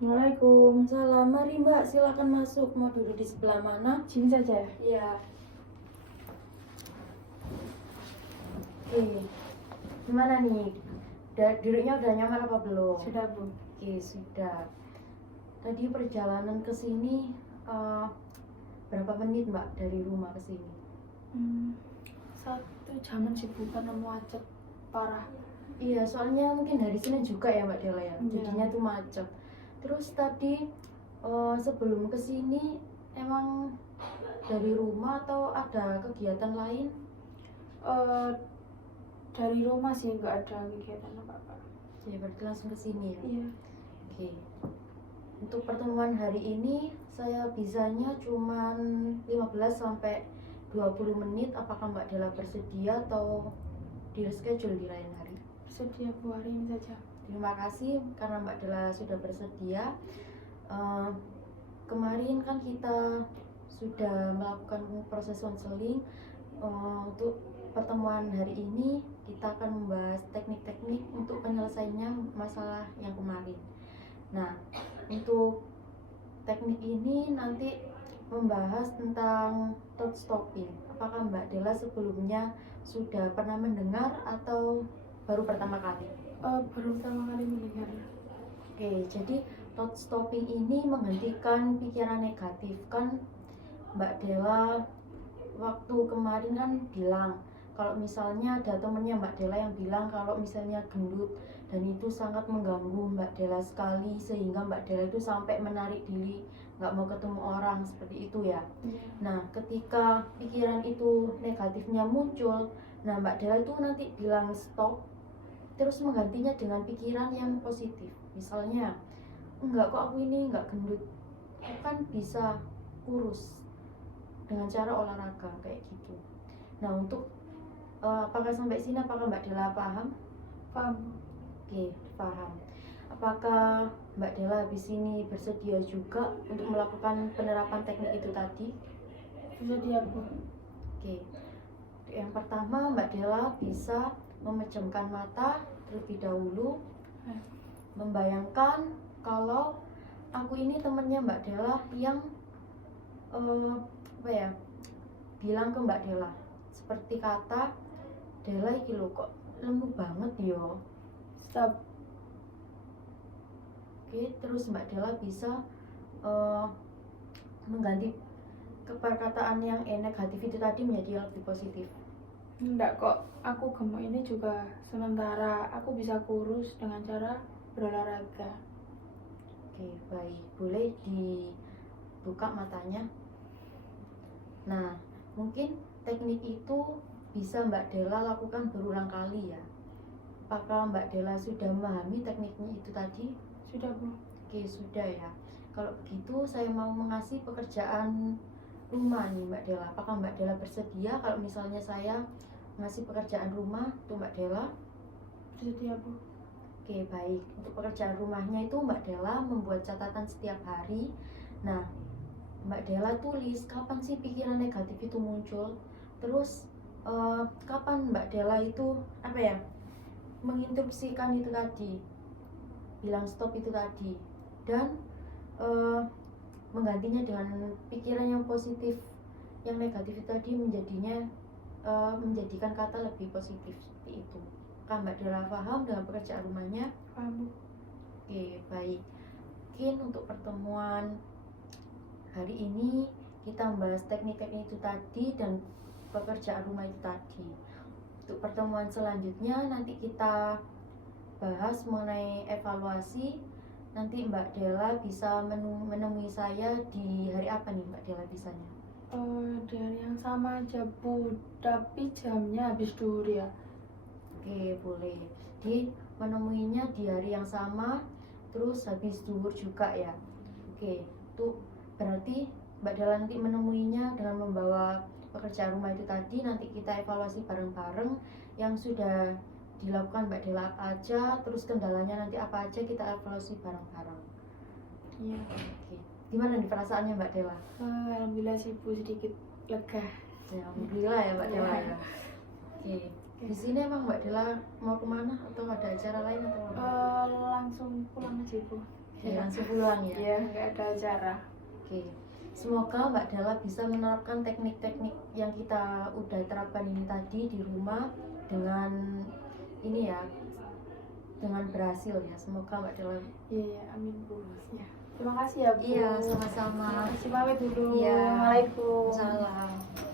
Waalaikumsalam. Mari Mbak, silakan masuk. Mau duduk di sebelah mana? Sini saja. Iya. Oke. Gimana nih? Duduknya udah nyaman apa belum? Sudah, Bu. Oke, sudah. Tadi perjalanan ke sini berapa menit Mbak dari rumah ke sini? 1 jaman sih, Bu, karena macet parah. Iya, soalnya mungkin dari sini juga ya Mbak Dela ya. Iya. Jadinya tuh macet. Terus tadi sebelum ke sini emang dari rumah atau ada kegiatan lain? Dari rumah sih nggak ada kegiatan apa-apa. Ya, berarti langsung ke sini ya. Iya. Oke. Untuk pertemuan hari ini saya bisanya cuman 15 sampai 20 menit. Apakah Mbak Dela bersedia atau di reschedule di lain hari? Bersedia, Bu, hari ini saja. Terima kasih karena Mbak Dela sudah bersedia. Kemarin kan kita sudah melakukan proses konseling. Untuk pertemuan hari ini kita akan membahas teknik-teknik untuk penyelesaiannya masalah yang kemarin. Nah, untuk teknik ini nanti membahas tentang thought stopping. Apakah Mbak Dela sebelumnya sudah pernah mendengar atau baru pertama kali? Baru pertama kali mendengar. Oke, jadi thought stopping ini menghentikan pikiran negatif. Kan Mbak Dela waktu kemarin kan bilang kalau misalnya ada temennya Mbak Dela yang bilang kalau misalnya gendut dan itu sangat mengganggu Mbak Dela sekali sehingga Mbak Dela itu sampai menarik diri, nggak mau ketemu orang seperti itu ya. Nah, ketika pikiran itu negatifnya muncul, nah Mbak Dela itu nanti bilang stop, terus menggantinya dengan pikiran yang positif. Misalnya, enggak kok aku ini enggak gendut, aku kan bisa kurus dengan cara olahraga kayak gitu. Nah, untuk apakah sampai sini apakah Mbak Dela paham? Paham. Oke, paham. Apakah Mbak Dela habis ini bersedia juga untuk melakukan penerapan teknik itu tadi? Bersedia, Bu. Oke. Yang pertama Mbak Dela bisa memejamkan mata terlebih dahulu, membayangkan kalau aku ini temennya Mbak Dela yang bilang ke Mbak Dela seperti kata, Dela iki lho kok lemu banget yo. Stop. Oke, terus Mbak Dela bisa mengganti perkataan yang negatif itu tadi menjadi lebih positif. Enggak kok, aku gemuk ini juga sementara. Aku bisa kurus dengan cara berolahraga. Oke, baik. Boleh dibuka matanya. Nah, mungkin teknik itu bisa Mbak Dela lakukan berulang kali ya. Apakah Mbak Dela sudah memahami tekniknya itu tadi? Sudah, Bu. Oke, sudah ya. Kalau begitu saya mau mengasih pekerjaan rumah nih Mbak Dela. Apakah Mbak Dela bersedia kalau misalnya saya ngasih pekerjaan rumah untuk Mbak Dela? Bersedia, Bu. Oke, baik. Untuk pekerjaan rumahnya itu Mbak Dela membuat catatan setiap hari. Nah, Mbak Dela tulis kapan sih pikiran negatif itu muncul. Terus kapan Mbak Dela itu menginterupsikan itu tadi, bilang stop itu tadi, dan menggantinya dengan pikiran yang positif. Yang negatif itu tadi menjadikan kata lebih positif seperti itu. Kan Mbak Dela paham dengan pekerjaan rumahnya? Paham, Bu. Oke, baik. Mungkin untuk pertemuan hari ini kita membahas teknik-teknik itu tadi dan pekerjaan rumah itu tadi. Untuk pertemuan selanjutnya nanti kita bahas mengenai evaluasi. Nanti Mbak Dela bisa menemui saya di hari apa nih Mbak Dela bisanya? Di hari yang sama aja, Bu, tapi jamnya habis duhur ya. Oke, boleh. Jadi menemuinya di hari yang sama, terus habis duhur juga ya. Oke, itu berarti Mbak Dela nanti menemuinya dengan membawa pekerjaan rumah itu tadi. Nanti kita evaluasi bareng-bareng yang sudah dilakukan Mbak Dela apa aja, terus kendalanya nanti apa aja, kita evaluasi bareng-bareng. Iya. Oke, gimana nih perasaannya Mbak Dela? Alhamdulillah sih, Bu, sedikit lega. Ya, alhamdulillah ya Mbak Dela ya. Oke, Di sini emang Mbak Dela mau kemana atau ada acara lain atau apa? Langsung pulang aja Bu. Oke, langsung pulang ya. Iya, nggak ada acara. Oke. Semoga Mbak Dela bisa menerapkan teknik-teknik yang kita udah terapkan ini tadi di rumah dengan ini ya, dengan berhasil ya. Semoga Mbak Dela. Iya, amin Bu. Ya. Terima kasih ya Bu. Iya, sama-sama. Terima kasih pamit dulu. Iya. Assalamualaikum. Salam.